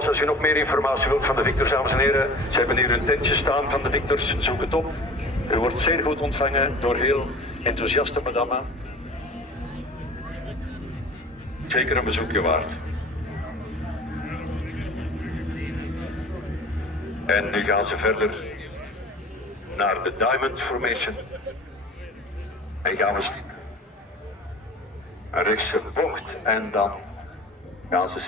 Trouwens, als u nog meer informatie wilt van de Victors, dames en heren, ze hebben hier een tentje staan van de Victors, zoek het op. U wordt zeer goed ontvangen door heel enthousiaste madame. Zeker een bezoekje waard. En nu gaan ze verder naar de Diamond Formation. En gaan we een rechtse bocht en dan gaan ze